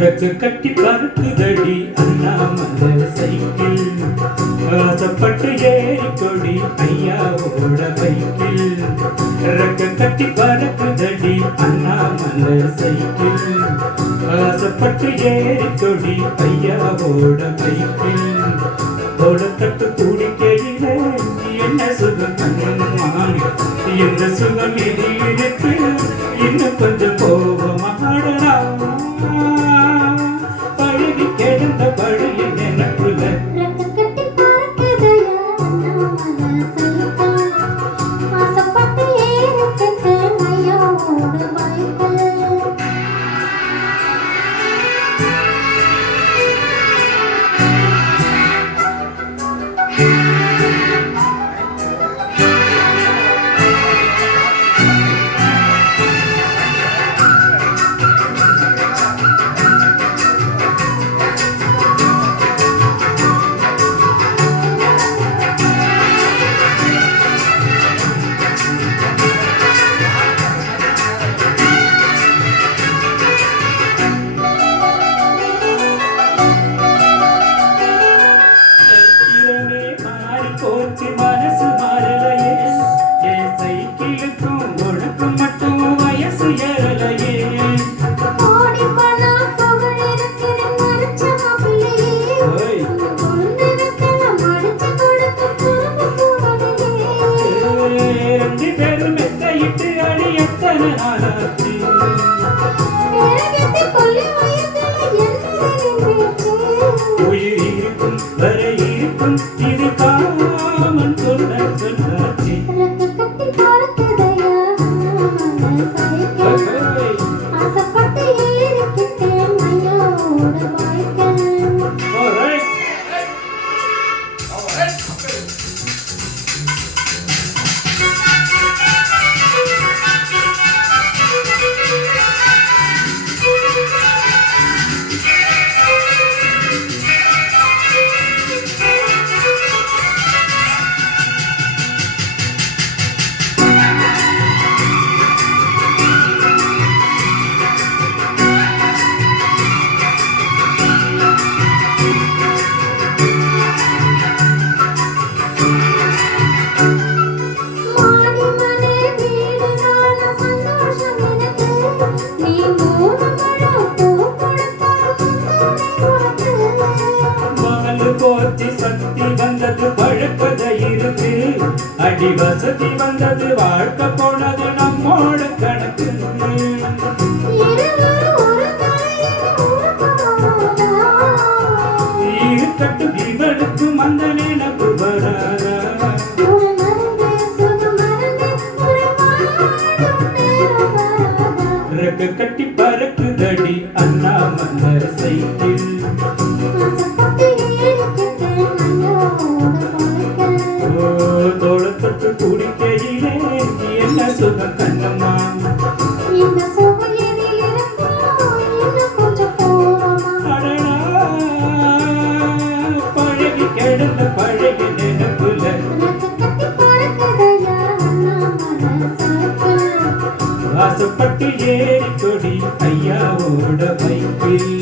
ரக்கு கட்டி பறக்குதடி அண்ணாமலை சைக்கிள், ஆசைப்பட்டு ஏறி கொடி ஐயாவோட பைக்கில். ரக்கு கட்டி பறக்குதடி அண்ணாமலை சைக்கிள், ஆசைப்பட்டு ஏறி கொடி ஐயாவோட பைக்கில். தோடத்தட்டு குடிக்கையிலே என்ன சுகம் கண்ணுமானி, இந்த சுகம் இது இருக்கு, இன்னும் கொஞ்சம் கோபமாடலாம். பழகி கிடந்த பழைய நினைப்புல போச்சு மனசு மாறலையே, என் சைக்கிளுக்கும் உனக்கும் மட்டும் வயசு ஏறலையே. ரெண்டு பேரும் மெத்தையிட்டு அடி எத்தனை நாளாச்சு, உயிர் இருக்கும் வரை இருக்கும் இது காமன் சொல்ல சொன்னாச்சு. போச்சு சக்தி வந்தது பழக்கதை இருக்கு, அடி வசதி வந்தது வாழ்க்கை போனது நம்மோட கணக்கு. இருக்கட்டும் இவனுக்கு அந்த நினைப்பு வராதா, ரெக்க கட்டி பறக்குதடி அண்ணாமலை சைக்கிள், தோளத்தொட்டு குடிக்கையிலே என்ன சுகம் கண்ணம்மா, பழகி கிடந்த பழைய நினைப்புல ஆசைப்பட்டு ஏறி கொடி ஐயாவோட பைக்கில்.